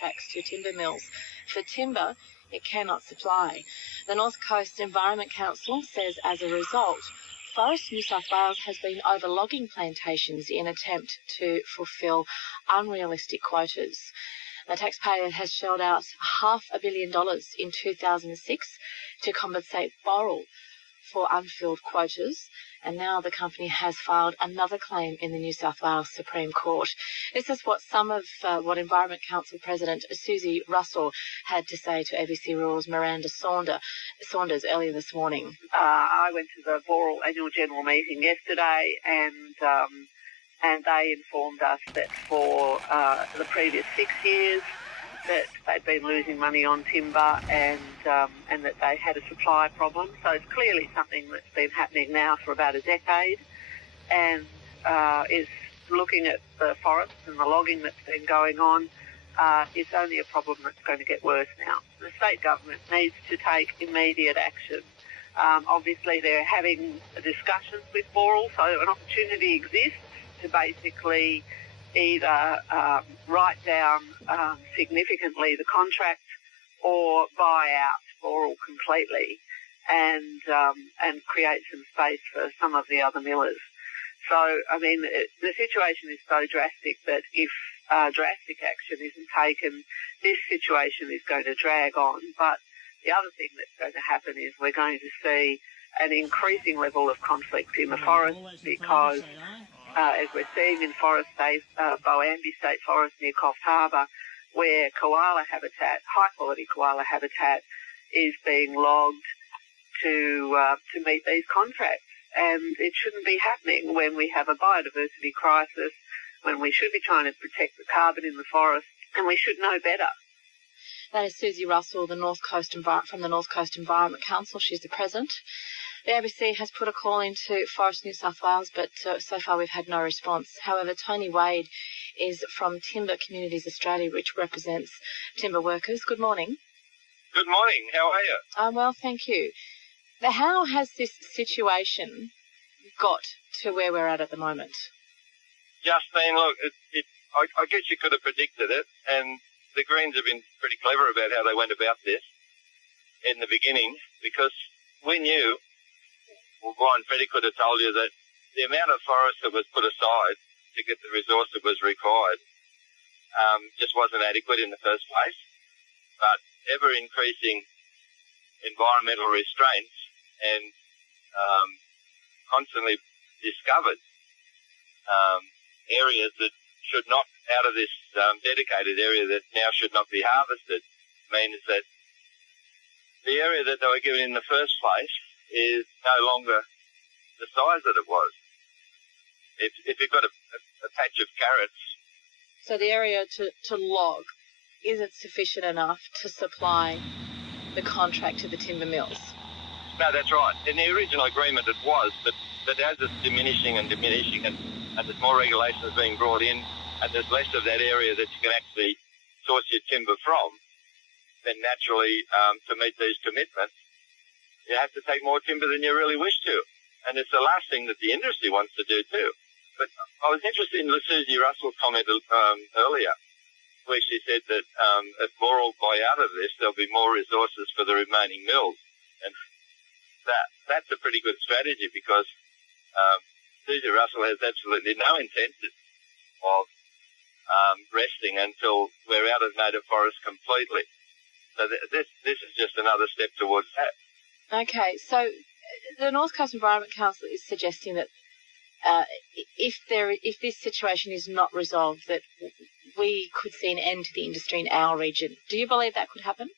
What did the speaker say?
contracts to timber mills for timber it cannot supply. The North Coast Environment Council says as a result, Forest New South Wales has been overlogging plantations in an attempt to fulfil unrealistic quotas. The taxpayer has shelled out $500 million in 2006 to compensate Boral for unfilled quotas, and now the company has filed another claim in the New South Wales Supreme Court. This is what some of what Environment Council President Susie Russell had to say to ABC Rural's Miranda Saunders earlier this morning. I went to the Boral annual general meeting yesterday, and they informed us that for the previous 6 years that they'd been losing money on timber and that they had a supply problem. So it's clearly something that's been happening now for about a decade, and is looking at the forests and the logging that's been going on. It's only a problem that's going to get worse now. The state government needs to take immediate action. Obviously, they're having discussions with Boral, so an opportunity exists to basically either write down significantly the contract or buy out Boral completely and create some space for some of the other millers. So, I mean, the situation is so drastic that if drastic action isn't taken, this situation is going to drag on. But the other thing that's going to happen is we're going to see an increasing level of conflict in the forest because as we're seeing in Forest State, Boambi State Forest near Coffs Harbour, where koala habitat, high-quality koala habitat, is being logged to meet these contracts. And it shouldn't be happening when we have a biodiversity crisis, when we should be trying to protect the carbon in the forest, and we should know better. That is Susie Russell, from the North Coast Environment Council. She's the president. The ABC has put a call into Forest New South Wales, but so far we've had no response. However, Tony Wade is from Timber Communities Australia, which represents timber workers. Good morning. Good morning. How are you? I'm well, thank you. Now, how has this situation got to where we're at the moment? Justine, look, I guess you could have predicted it, and the Greens have been pretty clever about how they went about this in the beginning, because we knew, well, Brian Freddy could have told you that the amount of forest that was put aside to get the resource that was required just wasn't adequate in the first place. But ever-increasing environmental restraints and constantly discovered areas that should not, out of this dedicated area that now should not be harvested, means that the area that they were given in the first place is no longer the size that it was. If you've got a patch of carrots... So the area to log isn't sufficient enough to supply the contract to the timber mills? No, that's right. In the original agreement it was, but as it's diminishing and there's more regulations being brought in and there's less of that area that you can actually source your timber from, then naturally to meet these commitments, you have to take more timber than you really wish to. And it's the last thing that the industry wants to do too. But I was interested in Susie Russell's comment earlier, where she said that if Boral buy out of this, there'll be more resources for the remaining mills. And that's a pretty good strategy, because Susie Russell has absolutely no intention of resting until we're out of native forest completely. So this is just another step towards that. Okay, so the North Coast Environment Council is suggesting that if this situation is not resolved, that we could see an end to the industry in our region. Do you believe that could happen?